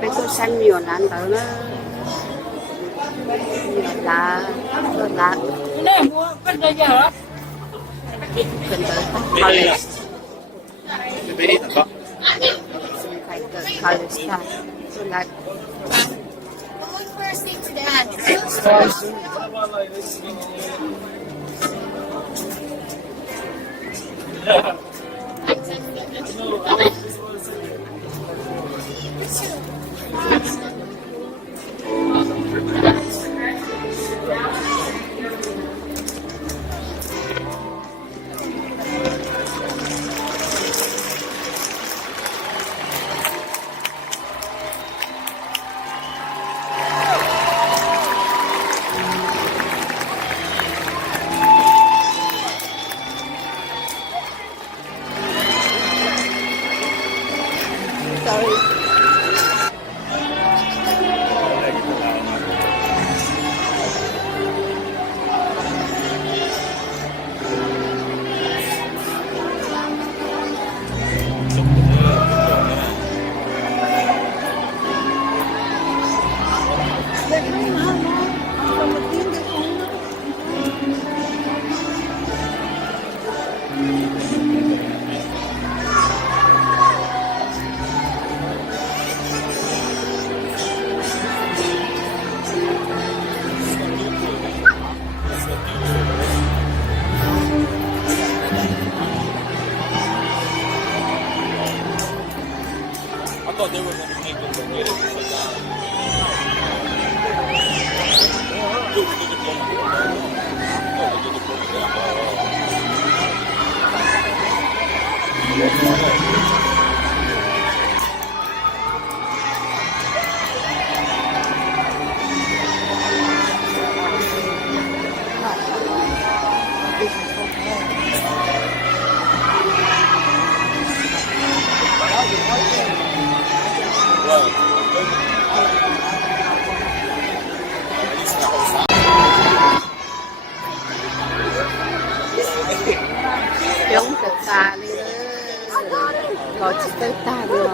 mấy cái xanh nhiều lắm đó nó nhiều lá rồi lá gần tới college phải tới college time so like thought they were going to take them and get it to sit down. Dude, we did the program. No, we did the program. giống từ ta đi rồi chỉ tới ta đi rồi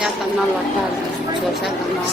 sao tao nói là ta rồi sao tao nói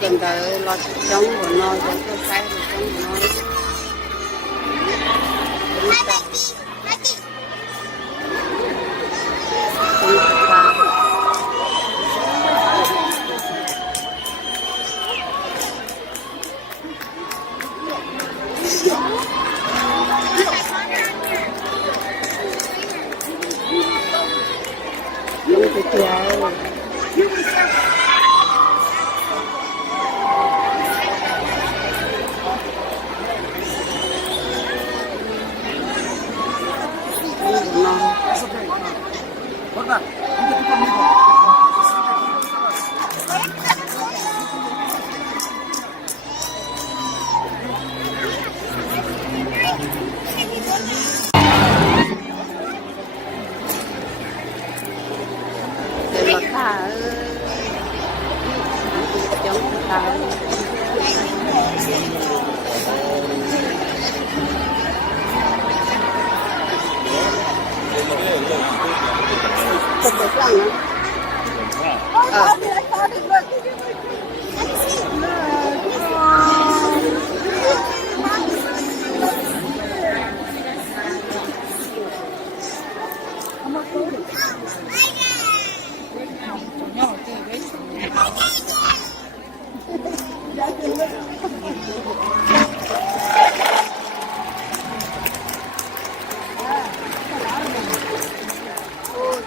chừng đợi lo chống của nó rồi tôi phải chống của nó đúng cái chiều không được lắm nữa.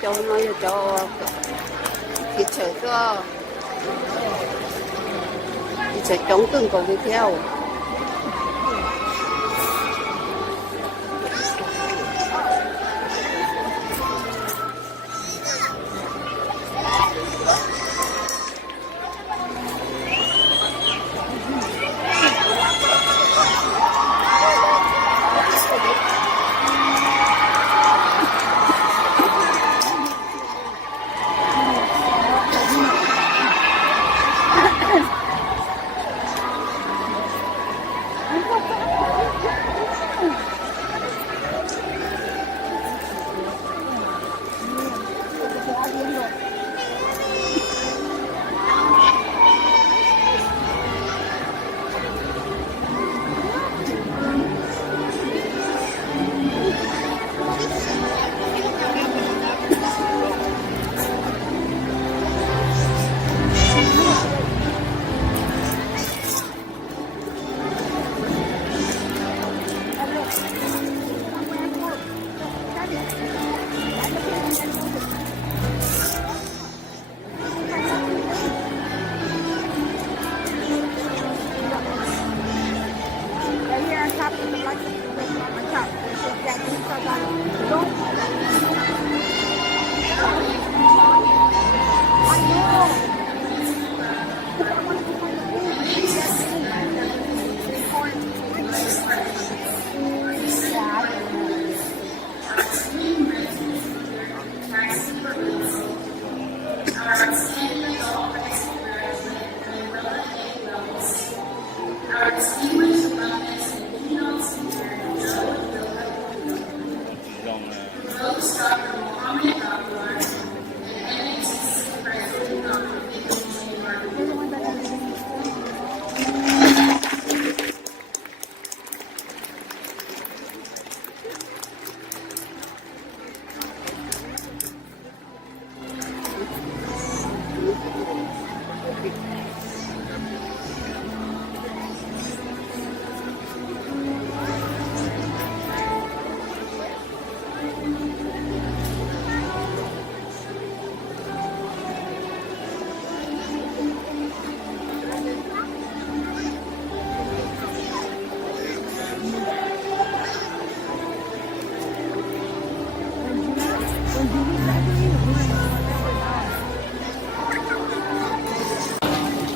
Chỗ nói là chỗ thịt sợi cơ thịt sợi trống từng cầu đi theo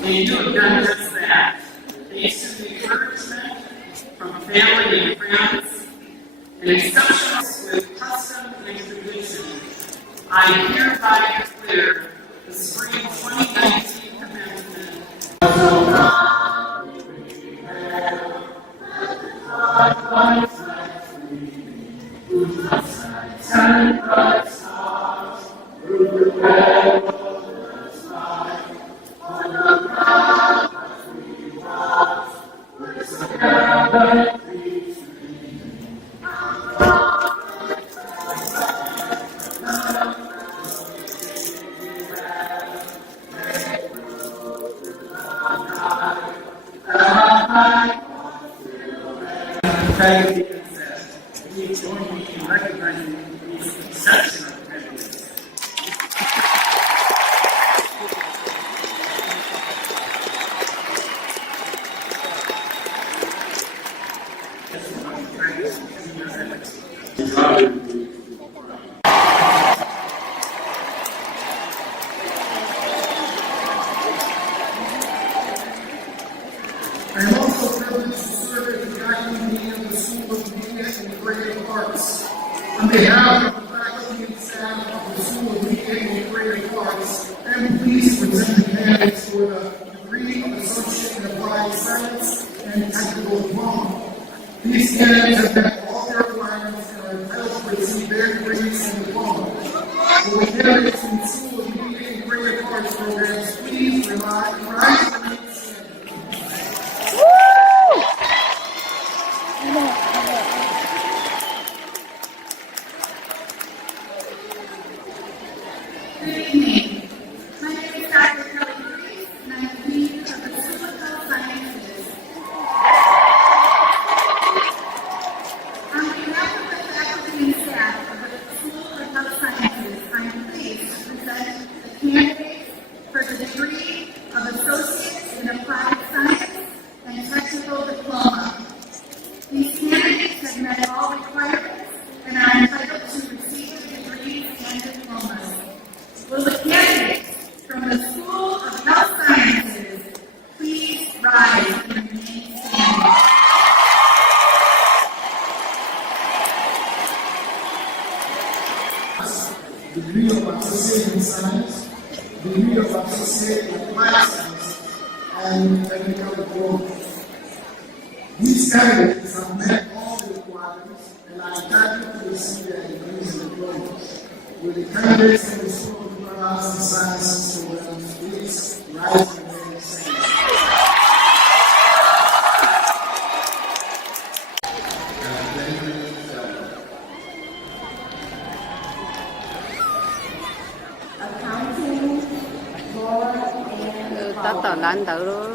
And you have done just that. Thanks to the encouragement from family and friends, and exceptional with custom and tradition, I hereby declare the spring 2019 commencement. Thank you. Please join me in recognizing these exceptional candidates. I am also privileged to serve as the acting dean of the School of Media and Creative Arts. On behalf of the faculty and staff of the School of Media and Creative Arts, I am pleased to present the candidates for the degree of Associate in Applied Science and Technical Diploma. These candidates have met all their requirements and are entitled to receive their degrees and diplomas. For the candidates in the School of Media and Creative Arts programs, please rise and remain standing. Good evening. My name is Dr. Kelly Reese, and I'm the Dean of the School of Health Sciences. On behalf of the faculty and staff of the School of Health Sciences, I am pleased to present the candidates for the degree of Associate in Applied Science and Technical Diploma. These candidates have met all requirements and are entitled to receive the degrees and diplomas. Will the candidates from the School of Health Sciences please rise and remain standing? Degree of Associate in Science, degree of Associate in Applied Science, and Technical Diploma. These candidates have met all the requirements and are entitled to receive their degrees and diplomas. Will the candidates in the School of Liberal Arts and Sciences programs please rise and remain standing? Tao tao lãnh tự đó.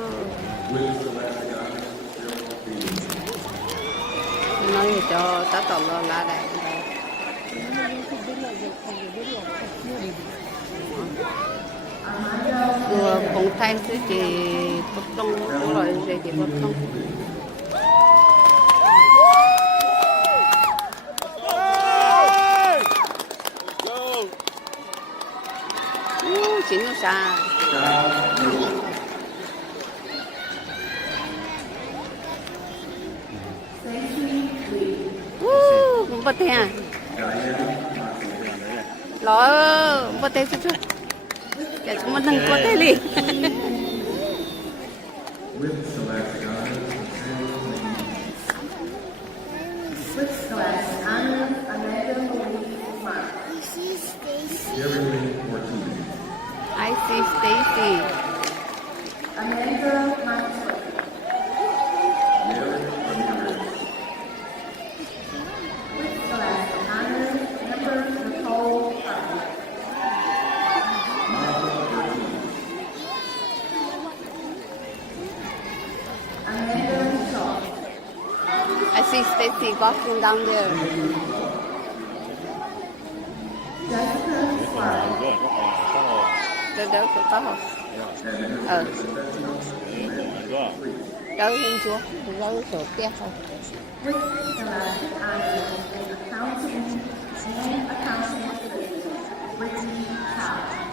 Nói gì cho tao tao lo lá đây. Vừa cùng thanh thứ chị bất đông rồi về chị bất đông. Chị nó xa. Không bắt thế à? Lo không bắt thế chút chút. Cái chúng mình đừng bắt thế đi. With select see Stacy. Amanda Montoya. With class of honors, Amber Nicole Harvey. Amanda Shaw. I see Stacy walking down there. Jessica Suarez. Đâu đâu chỗ có không? Đâu hình chúa, đâu chỗ kia không? With class of honors in accounting and accounting assistant, Brittany Powell.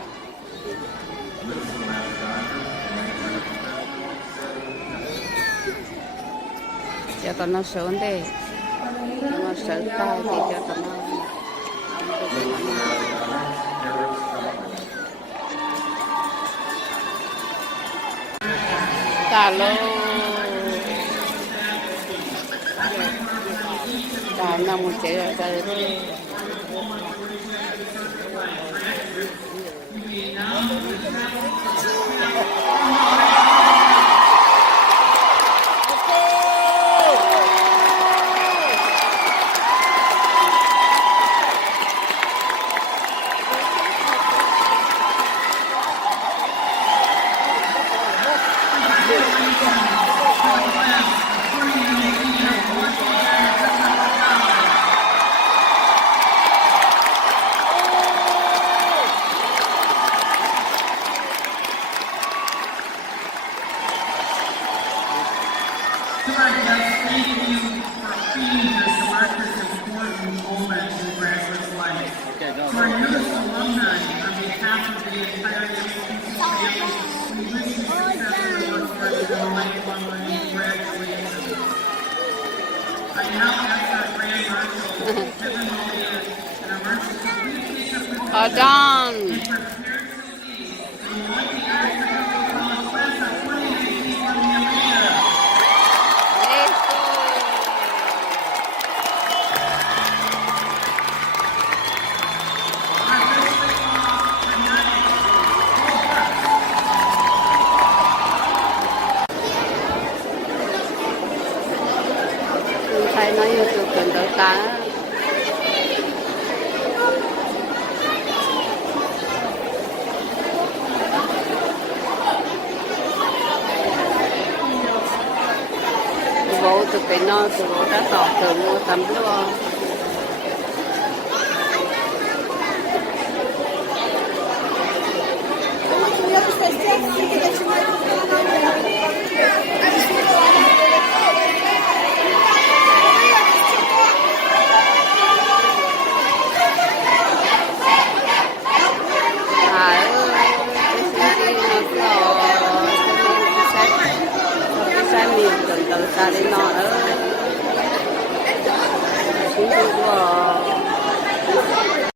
Cho tụi nó sớm đi. Tụi nó sớm tay thì cho tụi nó. Cà lô. Cà nó một chế rồi chơi. Thank you for being here to mark this important moment in graduate's life. To our newest alumni, on behalf of the entire institution family, we wish you success in your work and a lifelong congratulations. I now ask our Grand Marshal, Kevin Molina, and our Marshal to please take up the All done. and prepare to lead the Lucky Arts Technical College class of 2019 from the arena. Thấy nó như tụi cần tới cá. Bố tụi cái nó tụi bố đã tỏ từ mua tấm luôn. Miền từ từ xa đến nọ ơi.